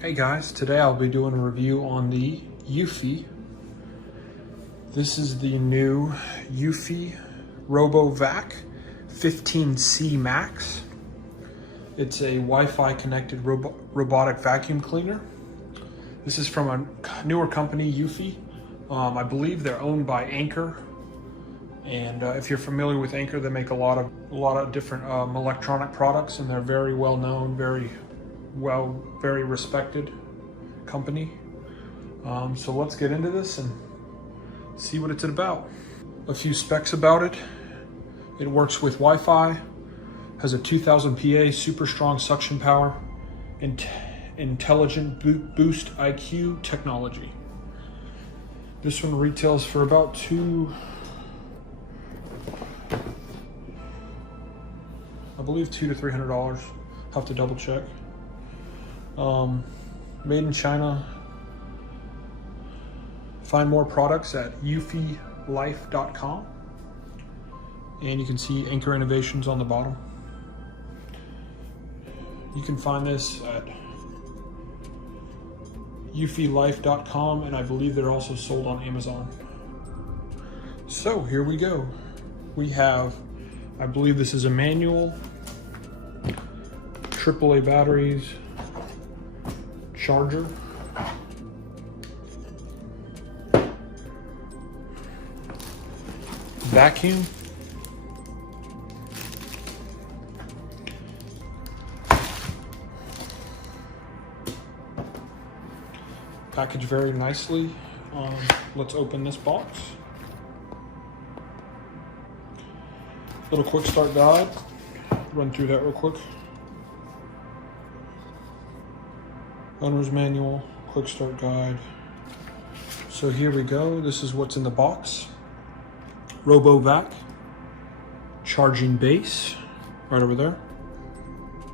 Hey guys, today I'll be doing a review on the Eufy. This is the new Eufy RoboVac 15C Max. It's a Wi-Fi connected robotic vacuum cleaner. This is from a newer company, Eufy. I believe they're owned by Anker. And if you're familiar with Anker, they make a lot of different electronic products, and they're very well known, very respected company. So let's get into this and see what it's about. A few specs about it. It works with Wi-Fi, has a 2000 PA, super strong suction power, and intelligent BoostIQ technology. This one retails for about $200 to $300. Have to double check. Made in China. Find more products at EufyLife.com, and you can see Anker Innovations on the bottom. You can find this at EufyLife.com, and I believe they're also sold on Amazon. So here we go. We have, I believe this is a manual, AAA batteries, charger, vacuum, packaged very nicely. Let's open this box. Little quick start guide, run through that real quick. Owner's manual, quick start guide. So here we go. This is what's in the box. RoboVac, charging base, right over there.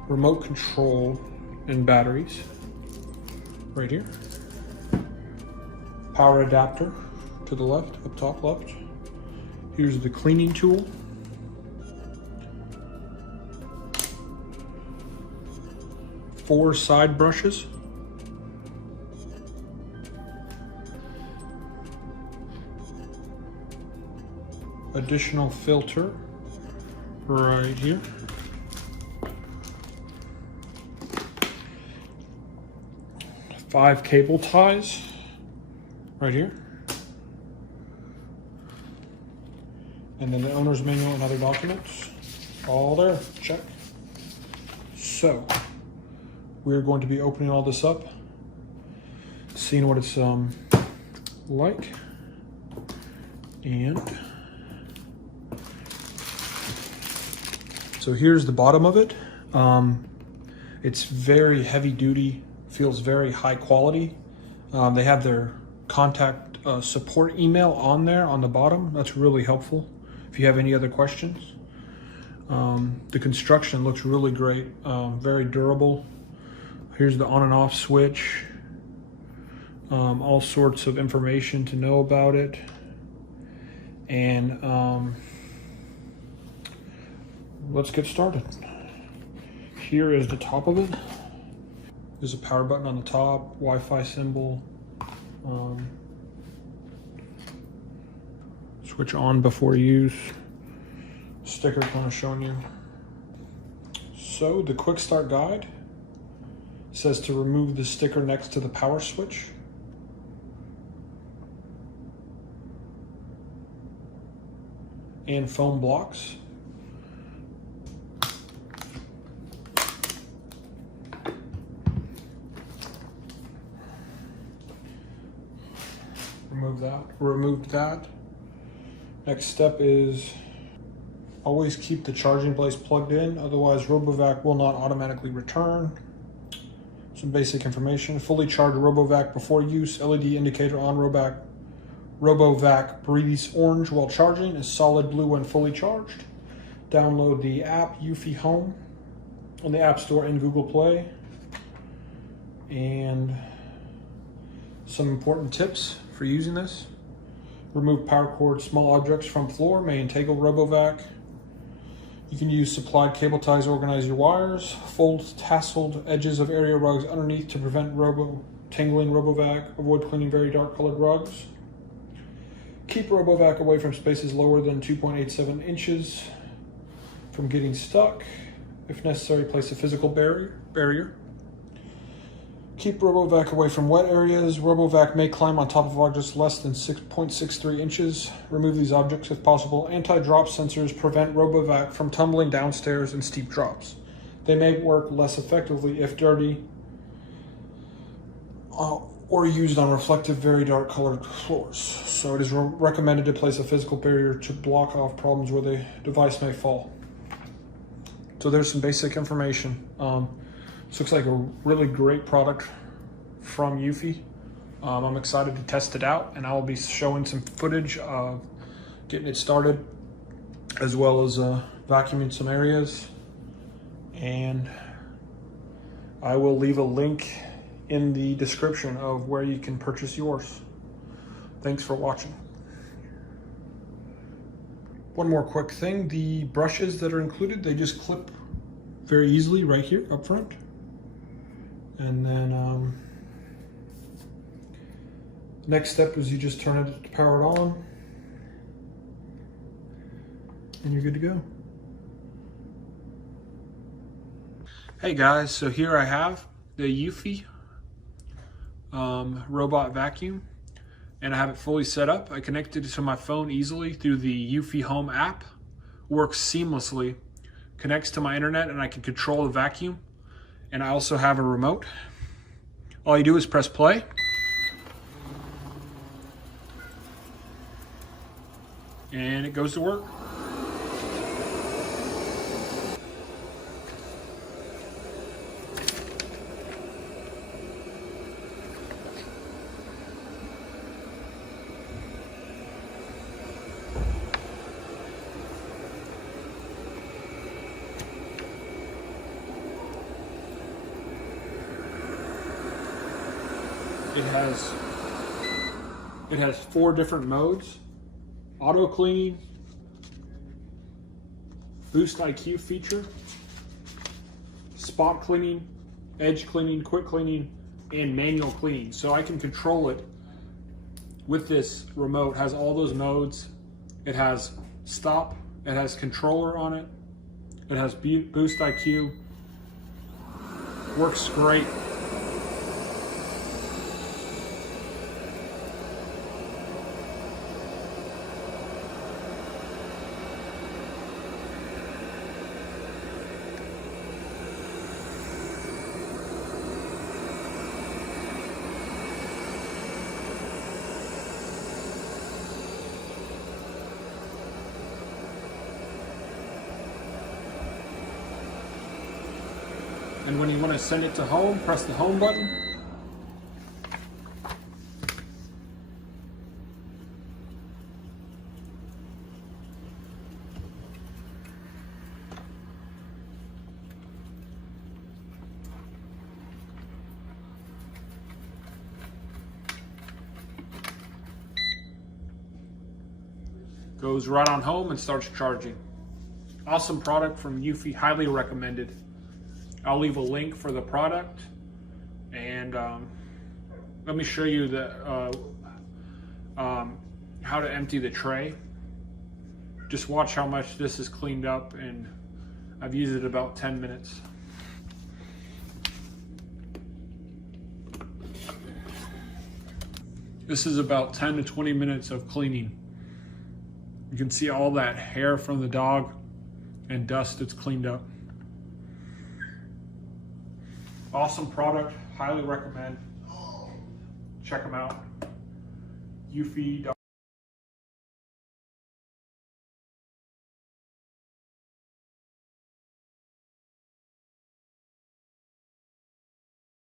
Remote control and batteries, right here. Power adapter to the left, up top left. Here's the cleaning tool. Four side brushes. Additional filter right here. Five cable ties right here. And then the owner's manual and other documents. All there, check. So we're going to be opening all this up, seeing what it's like. And so here's the bottom of it. It's very heavy duty, feels very high quality. They have their contact support email on there on the bottom. That's really helpful if you have any other questions. The construction looks really great, very durable. Here's the on and off switch. All sorts of information to know about it. And let's get started. Here is the top of it. There's a power button on the top, Wi-Fi symbol. Switch on before use. Sticker kind of showing you. So the quick start guide says to remove the sticker next to the power switch. And foam blocks. Removed that. Next step is always keep the charging place plugged in, otherwise RoboVac will not automatically return. Some basic information. Fully charged RoboVac before use. LED indicator on RoboVac breathes orange while charging, is solid blue when fully charged. Download the app EufyHome on the App Store and Google Play. And some important tips for using this. Remove power cord, small objects from floor may entangle RoboVac. You can use supplied cable ties to organize your wires, fold tasseled edges of area rugs underneath to prevent tangling RoboVac, avoid cleaning very dark colored rugs. Keep RoboVac away from spaces lower than 2.87 inches from getting stuck. If necessary, place a physical barrier. Keep RoboVac away from wet areas. RoboVac may climb on top of objects less than 6.63 inches. Remove these objects if possible. Anti-drop sensors prevent RoboVac from tumbling downstairs in steep drops. They may work less effectively if dirty or used on reflective, very dark colored floors. So it is recommended to place a physical barrier to block off problems where the device may fall. So there's some basic information. This looks like a really great product from Eufy. I'm excited to test it out, and I will be showing some footage of getting it started, as well as vacuuming some areas. And I will leave a link in the description of where you can purchase yours. Thanks for watching. One more quick thing, the brushes that are included, they just clip very easily right here up front. And then next step is you just turn it to power it on, and you're good to go. Hey guys, so here I have the Eufy robot vacuum, and I have it fully set up. I connected it to my phone easily through the EufyHome app. Works seamlessly, connects to my internet, and I can control the vacuum. And I also have a remote. All you do is press play. And it goes to work. It has 4 different modes: auto cleaning, BoostIQ feature, spot cleaning, edge cleaning, quick cleaning, and manual cleaning. So I can control it with this remote. It has all those modes. It has stop, it has controller on it, it has BoostIQ. Works great. And when you want to send it to home, press the home button. Goes right on home and starts charging. Awesome product from Eufy, highly recommended. I'll leave a link for the product, and let me show you how to empty the tray. Just watch how much this is cleaned up, and I've used it about 10 minutes. This is about 10 to 20 minutes of cleaning. You can see all that hair from the dog and dust it's cleaned up. Awesome product, highly recommend. Check them out. Eufy.